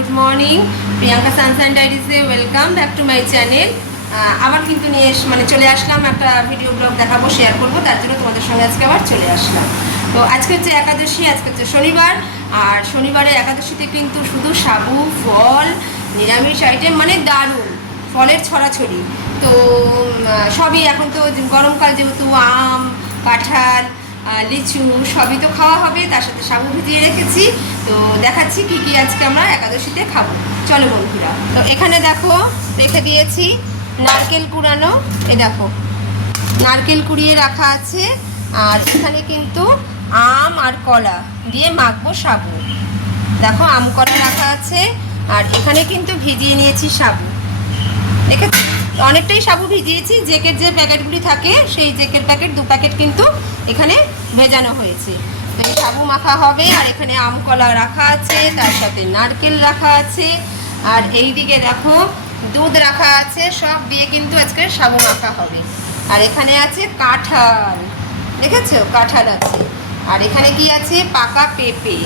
Good morning Priyanka সানসান ডায়েরিজে welcome back to my channel আবার কিন্তু নিয়ে মানে চলে আসলাম, একটা ভিডিও ব্লগ দেখাবো শেয়ার করব, তার জন্য তোমাদের সঙ্গে আজকে আবার চলে আসলাম। তো আজকে হচ্ছে একাদশী, আজকে হচ্ছে শনিবার, আর শনিবারে একাদশীতে কিন্তু শুধু সাবু, ফল, নিরামিষ আইটেম মানে দারুণ, ফলের ছড়াছড়ি। তো সবই এখন তো গরমকাল যেহেতু, আম, কাঁঠাল লিচু সবই তো খাওয়া হবে, তার সাথে সাবু ভিজিয়ে রেখেছি। তো দেখাচ্ছি কি কি আজকে আমরা একাদশীতে খাব। চলো বন্ধুরা, তো এখানে দেখো, রেখে দিয়েছি নারকেল কুড়ানো। এ দেখো, নারকেল কুড়িয়ে রাখা আছে, আর এখানে কিন্তু আম আর কলা দিয়ে মাখবো সাবু। দেখো, আম কলা রাখা আছে, আর এখানে কিন্তু ভিজিয়ে নিয়েছি সাবু। দেখেছ? অনেকটাই সাবু ভিজিয়েছি জেকের যে প্যাকেটগুলি থাকে, সেই জেকের প্যাকেট, দু প্যাকেট কিন্তু এখানে ভেজানো হয়েছে। তো এই সাবু মাখা হবে, আর এখানে আম কলা রাখা আছে, তার সাথে নারকেল রাখা আছে, আর এই দিকে দেখো দুধ রাখা আছে, সব দিয়ে কিন্তু আজকে সাবু মাখা হবে। আর এখানে আছে কাঁঠাল, দেখেছ? কাঁঠাল আছে। আর এখানে কি আছে? পাকা পেঁপে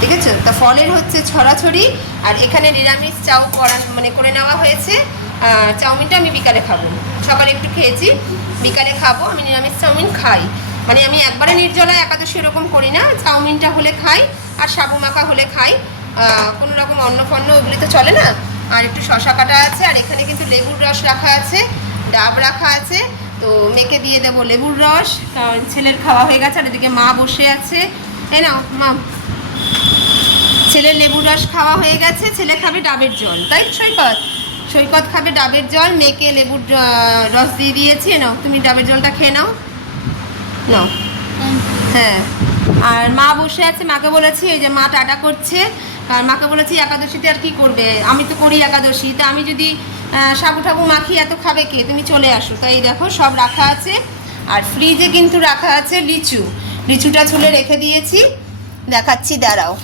ঠিক আছে তা ফলের হচ্ছে ছড়াছড়ি, আর এখানে নিরামিষ চাউ করা মানে করে নেওয়া হয়েছে। চাউমিনটা আমি বিকালে খাব। সকালে একটু খেয়েছি, বিকালে খাব, আমি নিরামিষ চাউমিন খাই। মানে আমি একবারে নির্জলা একাদশী এরকম করি না, চাউমিনটা হলে খাই আর সাবু মাখা হলে খাই। কোনো রকম অন্ন ফন্ন ওগুলি তো চলে না। আর একটু শশা কাটা আছে, আর এখানে কিন্তু লেবুর রস রাখা আছে, ডাব রাখা আছে। তো মেয়েকে দিয়ে দেবো লেবুর রস। কারণ ছেলের খাওয়া হয়ে গেছে, আর এদিকে মা বসে আছে। এই না মা। ছেলের লেবুর রস খাওয়া হয়ে গেছে, ছেলে খাবে ডাবের জল। তাই সৈকত? সৈকত খাবে ডাবের জল, মেয়েকে লেবুর রস দিয়ে দিয়েছি। নাও, তুমি ডাবের জলটা খেয়ে নাও। নাও। হ্যাঁ। আর মা বসে আছে, মাকে বলেছি, এই যে মা টাটা করছে। আর মাকে বলেছি, একাদশীতে আর কি করবে? আমি তো করি একাদশী। তা আমি যদি সাবু ঠাবু মাখি, এত খাবে কে? তুমি চলে আসো। তাই দেখো, সব রাখা আছে। আর ফ্রিজে কিন্তু রাখা আছে লিচু। লিচুটা ছুলে রেখে দিয়েছি। দেখাচ্ছি, দাঁড়াও।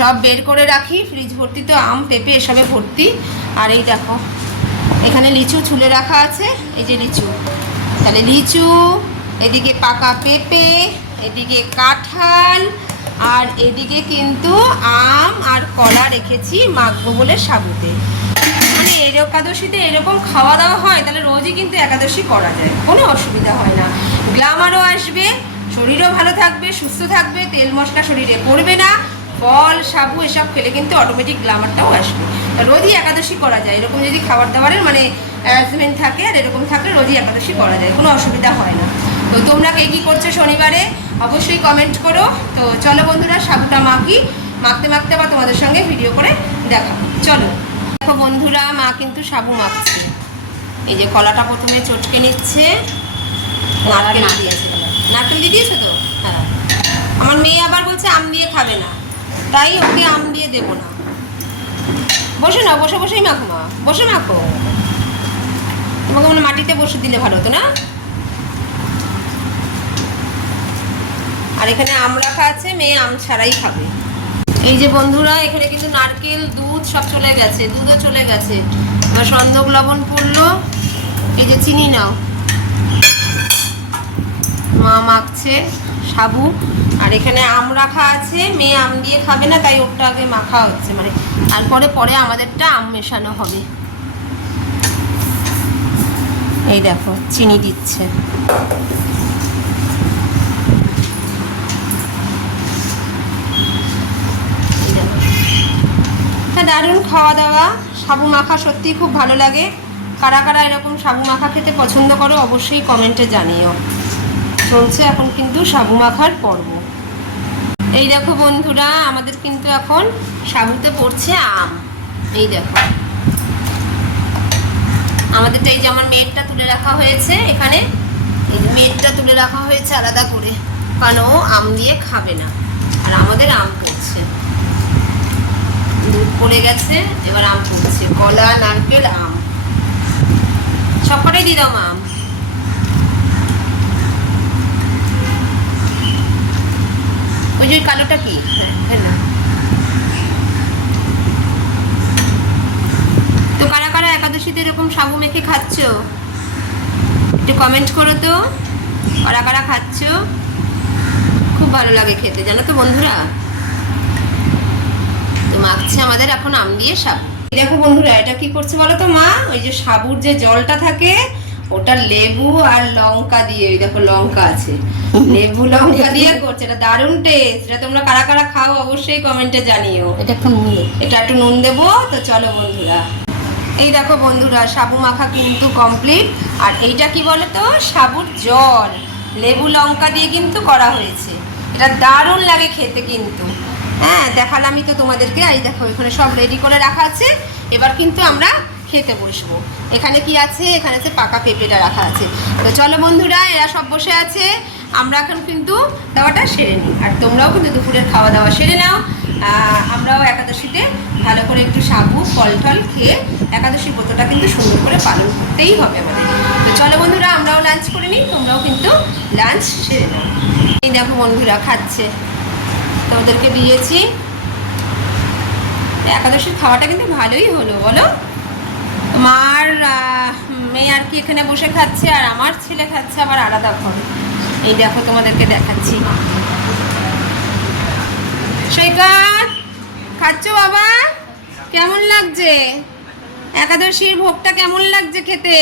সব বের করে রাখি। ফ্রিজ ভর্তি তো আম, পেঁপে, এসবে ভর্তি। আর এই দেখো, এখানে লিচু ছুলে রাখা আছে, এই যে লিচু। তাহলে লিচু, এদিকে পাকা পেঁপে, এদিকে কাঁঠাল, আর এদিকে কিন্তু আম আর কলা রেখেছি মাখবো বলে সাবুতে। মানে এই একাদশীতে এরকম খাওয়া দাওয়া হয়, তাহলে রোজই কিন্তু একাদশী করা যায়, কোনো অসুবিধা হয় না। গ্লামারও আসবে, শরীরও ভালো থাকবে, সুস্থ থাকবে, তেল মশলা শরীরে পড়বে না ফল সাবু এসব খেলে কিন্তু অটোমেটিক গ্লামারটাও আসবে। রোজই একাদশী করা যায় এরকম যদি খাবার দাবারের মানে অ্যারেঞ্জমেন্ট থাকে আর এরকম থাকলে রোজই একাদশী করা যায় কোনো অসুবিধা হয় না। তো তোমরা কে কী করছ শনিবারে অবশ্যই কমেন্ট করো। তো চলো বন্ধুরা সাবুটা মাখি মাখতে মাখতে বা তোমাদের সঙ্গে ভিডিও করে দেখাবো চলো। দেখো বন্ধুরা মা কিন্তু সাবু মাখছে। এই যে কলাটা প্রথমে চটকে নিচ্ছে। নারকেল দিয়েছে নারকেল দিয়ে দিয়েছে তো? হ্যাঁ। আমার মেয়ে আবার বলছে আম দিয়ে খাবে না। তাই ওকে আম দিয়ে দেবো না। বসে না বসে, বসেই মাখো মা, বসে মাখো। তোমাকে মনে মাটিতে বসে দিলে ভালো হতো না? আর এখানে আম রাখা আছে, মেয়ে আম ছাড়াই খাবে। এই যে বন্ধুরা, এখানে কিন্তু নারকেল, দুধ সব চলে গেছে, দুধও চলে গেছে। এবার সন্দক লবণ পড়ল। এই যে চিনি নাও। মা মাখছে, সাবু। আর এখানে আম রাখা আছে, মেয়ে আম দিয়ে খাবে না, তাই ওরটা আগে মাখা হচ্ছে। মানে আর পরে পরে আমাদেরটা আম মেশানো হবে। এই দেখো, চিনি দিচ্ছে। হ্যাঁ দারুণ খাওয়া দাওয়া। সাবু মাখা সত্যিই খুব ভালো লাগে। কারা কারা এরকম সাবু মাখা খেতে পছন্দ করো, অবশ্যই কমেন্টে জানিও। চলছে এখন কিন্তু সাবু মাখার পর্ব। এই দেখো বন্ধুরা, আমাদের কিন্তু এখন সাবুতে পড়ছে আম। এই দেখো। আমাদেরটা এই যে আমার মেয়েরটা তুলে রাখা হয়েছে এখানে। এই মেয়েরটা তুলে রাখা হয়েছে আলাদা করে। কারণ ও আম দিয়ে খাবে না। আর আমাদের আম পড়ছে। দুধ পড়ে গেছে, এবার আম পড়ছে। কলা, নারকেল, আম। সবকটাই দাও আম। ওই যে কালোটা কি? হ্যাঁ হ্যাঁ। না তো কারা কারা একাদশীতে এরকম সাবু মেখে খাচ্ছ? একটু কমেন্ট করো তো। কারা কারা খাচ্ছ? খুব ভালো লাগে খেতে জানো তো বন্ধুরা? তো মাখছে আমাদের এখন আম দিয়ে সাবু। দেখো বন্ধুরা এটা কি করছে বলো তো মা? ওই যে সাবুর যে জলটা থাকে ওটা লেবু আর লঙ্কা দিয়ে দেখো লঙ্কা আছে। লেবু লঙ্কা দিয়ে করছে এটা দারুণ টেস্ট এটা তোমরা কারা কারা খাও অবশ্যই কমেন্টে জানিও। এটা একটু নুন এটা একটু নুন দেবো তো চলো বন্ধুরা। এই দেখো বন্ধুরা সাবু মাখা কিন্তু কমপ্লিট আর এইটা কি বলো তো সাবুর জল। লেবু লঙ্কা দিয়ে কিন্তু করা হয়েছে। এটা দারুণ লাগে খেতে কিন্তু। হ্যাঁ দেখালামই তো তোমাদেরকে। এই দেখো এখানে সব রেডি করে রাখা আছে। এবার কিন্তু আমরা খেতে বসবো। এখানে কি আছে? এখানে আছে পাকা পেঁপেটা রাখা আছে। তো চলো বন্ধুরা, এরা সব বসে আছে। আমরা এখন কিন্তু দাওয়াটা সেরে নিই। আর তোমরাও কিন্তু দুপুরের খাওয়া দাওয়া সেরে নাও। আমরাও একাদশীতে ভালো করে একটু সাবু ফল টল খেয়ে একাদশী ব্রতটা কিন্তু সুন্দর করে পালন করতেই হবে আমাদের। তো চলো বন্ধুরা, আমরাও লাঞ্চ করে নিই। তোমরাও কিন্তু লাঞ্চ সেরে নাও। এই দেখো বন্ধুরা, খাচ্ছে। তো ওদেরকে দিয়েছি। একাদশীর খাওয়াটা কিন্তু ভালোই হলো, বলো। মার মেয়ে আর কি এখানে বসে খাচ্ছে, আর আমার ছেলে খাচ্ছে আবার আলাদা ঘরে। এই দেখো তোমাদেরকে দেখাচ্ছি। সৈকত, খাচ্ছ বাবা? কেমন লাগছে? একাদশীর ভোগটা কেমন লাগছে খেতে?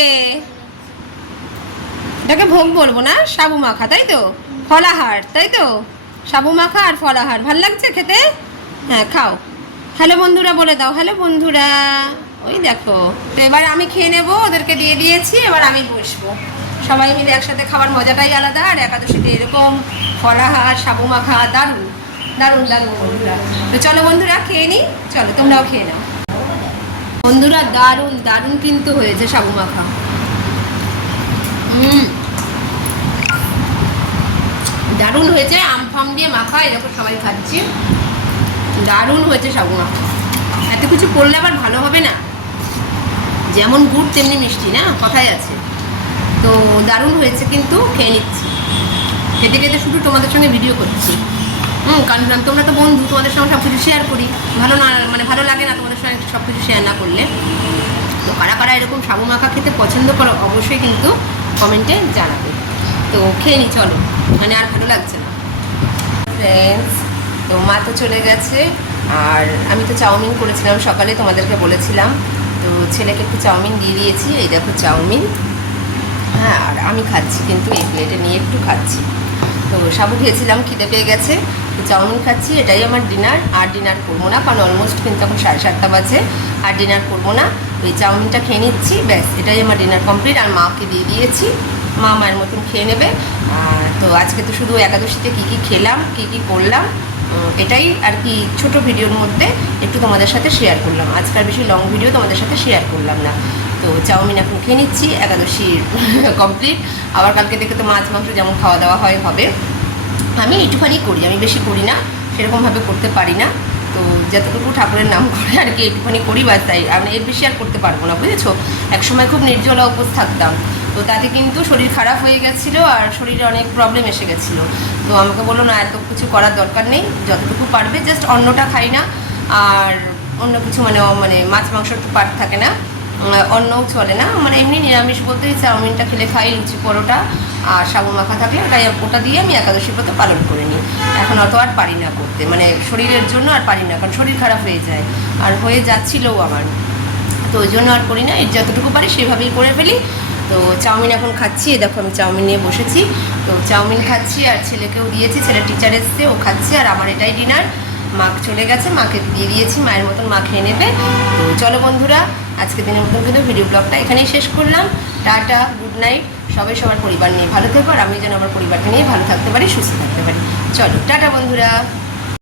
এটাকে ভোগ বলব না, সাবু মাখা, তাই তো? ফলাহার, তাই তো? সাবু মাখা আর ফলাহার, ভালো লাগছে খেতে? হ্যাঁ খাও। হ্যালো বন্ধুরা, বলে দাও। হ্যালো বন্ধুরা। ওই দেখো। তো এবার আমি খেয়ে নেব, ওদেরকে দিয়ে দিয়েছি, এবার আমি বসবো। সবাই মিলে একসাথে খাওয়ার মজাটাই আলাদা, আর একাদশীতে এরকম ফলাহার, সাবু মাখা, দারুণ দারুণ দারুণ তো চলো বন্ধুরা, খেয়ে নিই। চলো, তোমরাও খেয়ে নাও। বন্ধুরা, দারুণ দারুণ কিন্তু হয়েছে সাবু মাখা। হুম দারুণ হয়েছে, আম ফাম দিয়ে মাখা এরকম সবাই খাচ্ছি। দারুণ হয়েছে সাবু মাখা। এত কিছু করলে আবার ভালো হবে না? যেমন গুড়, তেমনি মিষ্টি, না? কথাই আছে। তো দারুণ হয়েছে কিন্তু খেয়ে নিচ্ছি। খেতে খেতে শুধু তোমাদের সঙ্গে ভিডিও করছি। হুম, কারণ তোমরা তো বন্ধু, তোমাদের সঙ্গে সব কিছু শেয়ার করি। ভালো না মানে ভালো লাগে না তোমাদের সঙ্গে সব কিছু শেয়ার না করলে। তো কারা কারা এরকম সাবু মাখা খেতে পছন্দ করো, অবশ্যই কিন্তু কমেন্টে জানাবে। তো খেয়ে নি, চলো। মানে আর ভালো লাগছে না। ফ্রেন্ডস তো মা তো চলে গেছে। আর আমি তো চাউমিন করেছিলাম, সকালে তোমাদেরকে বলেছিলাম। তো ছেলেকে একটু চাউমিন দিয়ে দিয়েছি, এই দেখো চাউমিন। হ্যাঁ আর আমি খাচ্ছি কিন্তু এই প্লেটে নিয়ে একটু খাচ্ছি। তো সাবু খেয়েছিলাম, খিদে পেয়ে গেছে। তো চাউমিন খাচ্ছি, এটাই আমার ডিনার আর ডিনার করব না, কারণ অলমোস্ট কিন্তু এখন সাড়ে সাতটা বাজে। আর ডিনার করব না ওই চাউমিনটা খেয়ে নিচ্ছি, ব্যাস, এটাই আমার ডিনার কমপ্লিট আর মাকে দিয়ে দিয়েছি, মা মায়ের মতন খেয়ে নেবে। তো আজকে তো শুধু একাদশীতে কী কী খেলাম, কী কী করলাম এটাই আর কি ছোট ভিডিওর মধ্যে একটু তোমাদের সাথে শেয়ার করলাম। আজকাল বেশি লং ভিডিও তোমাদের সাথে শেয়ার করলাম না। তো চাউমিন এখন খেয়ে নিচ্ছি, একাদশী কমপ্লিট আবার কালকে থেকে তো মাছ, মাংস যেমন খাওয়া দাওয়া হয়, হবে। আমি একটুখানি করি, আমি বেশি করি না, সেরকমভাবে করতে পারি না। তো যতটুকু ঠাকুরের নাম করে আর কি একটুখানি করি বা তাই। আমি এর বেশি আর করতে পারব না, বুঝেছ? একসময় খুব নির্জলা উপোস থাকতাম। তো তাতে কিন্তু শরীর খারাপ হয়ে গেছিল আর শরীরে অনেক প্রবলেম এসে গেছিল। তো আমাকে বলল না এত কিছু করার দরকার নেই যতটুকু পারবে জাস্ট অন্নটা খাই না। আর অন্য কিছু মানে মানে মাছ মাংস একটু পাট থাকে না উম, অন্যও চলে না। মানে এমনি নিরামিষ বলতে চাউমিনটা খেলে খাই লুচি পরোটা আর সাবু মাখা থাকলে ওটাই ওটা দিয়ে আমি একাদশী ব্রত পালন করে নিই। এখন অত আর পারি না করতে মানে শরীরের জন্য আর পারি না কারণ শরীর খারাপ হয়ে যায় আর হয়ে যাচ্ছিলও আমার। তো ওই জন্য আর করি না যতটুকু পারি সেভাবেই করে ফেলি। তো চাউমিন এখন খাচ্ছি। দেখো আমি চাউমিন নিয়ে বসেছি। তো চাউমিন খাচ্ছি আর ছেলেকেও দিয়েছি। ছেলে টিচার এসছে, ও খাচ্ছে আর আমার এটাই ডিনার মা চলে গেছে, মাকে দিয়ে দিয়েছি, মায়ের মতন মা খেয়ে নেবে। তো চলো বন্ধুরা আজকে দিনের মতন কিন্তু ভিডিও ব্লগটা এখানেই শেষ করলাম। টাটা গুড নাইট সবাই সবার পরিবার নিয়ে ভালো থেকো আর আমি যেন আমার পরিবারকে নিয়ে ভালো থাকতে পারি, সুস্থ থাকতে পারি। চলো, টাটা বন্ধুরা।